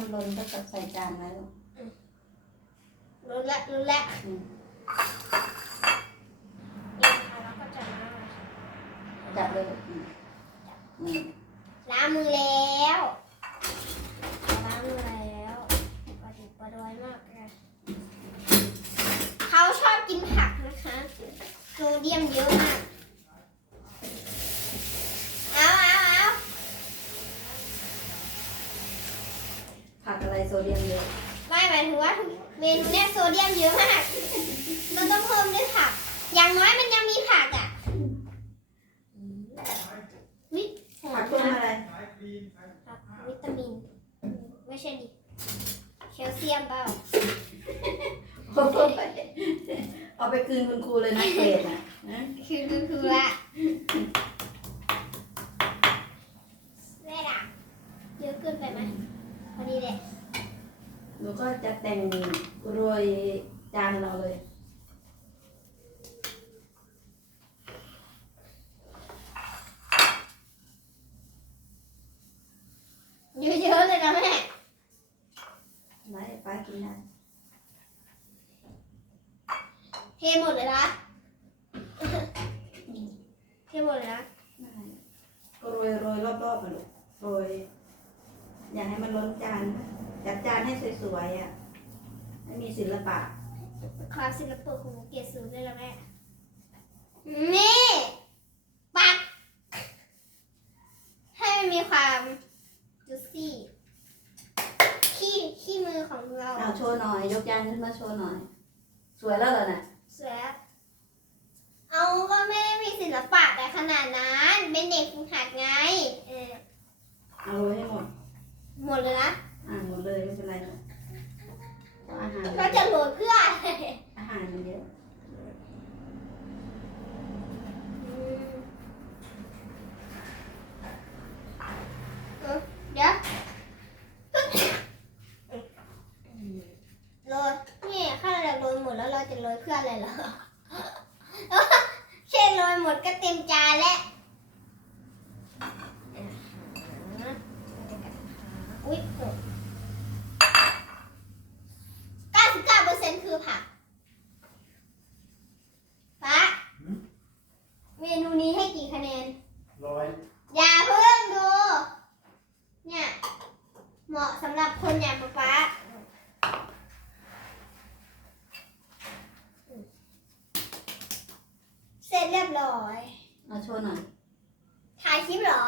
มันล้นก็ตักใส่จานไว้ลูกรู้ละรู้ละอืมนี่ค่ะแล้วก็จะมาจับเลยลูกอืมอืมล้างมือแล้วล้างมือแล้วปลาดุกปลาดอยมากเลยเขาชอบกินผักนะคะโซเดียมเยอะมาก เอาเอาเอา ผักอะไร โซเดียมเยอะ ไม่หมายถึงว่าเมนูเนี้ยโซเดียมเยอะมากเราต้องเพิ่มด้วยผัก อย่างน้อยมันยังมีผักอะวิหอผักมเพิ่มนะอะไรผักวิตามิน ไม่ใช่ดิแคลเซียมเปล่าเอาไปคืนคุณครูเลยนะเกรดน่ะนะคือคือคือละแม่ด่ะเยอะเกินไปไหมพอดีเลยหนู ก็จะแต่งโรยจานเราเลย เยอะๆเลยนะแม่ไว้ป้ากินได้เทหมดเลยนะ เทหมดเลยนะได้ก็โรยโรยรอบๆมาลูกโรย อย่าให้มันล้นจาน จัดจานให้สวยๆอะให้มีศิลปะคลาสศิลปะของเกียรติศูนย์ได้แล้วแม่นี่ปัก ให้มันมีความจุซี่ขี้ขี้มือของเราเอาโชว์หน่อย ยกจานขึ้นมาโชว์หน่อย สวยแล้วเหรอน่ะสวยอะเอาก็ไม่ได้มีศิลปะแต่ขนาดนั้น เป็นเด็กฝึกหัดไง เออเอาโรยให้หมด หมดเลยนะ อ่าหมดเลยไม่เป็นไรหรอกเพราะอาหารเราจะโรยเพื่ออะไรอาหารมันเยอะอืมเออเดี๋ยวโรยนี่ถ้าเราโรยหมดแล้วเราจะโรยเพื่ออะไรเหรอ แค่โรยหมดก็เต็มจานแล้วอุ้ยหกเก้าสิบเก้าเปอร์เซ็นต์ คือผักฟ้าเมนูนี้ให้กี่คะแนน ร้อยอย่าเพิ่งดู เนี่ย เหมาะสำหรับคนอย่างป๊าป๊าเสร็จเรียบร้อย เอาโชว์หน่อย ถ่ายคลิปเหรอ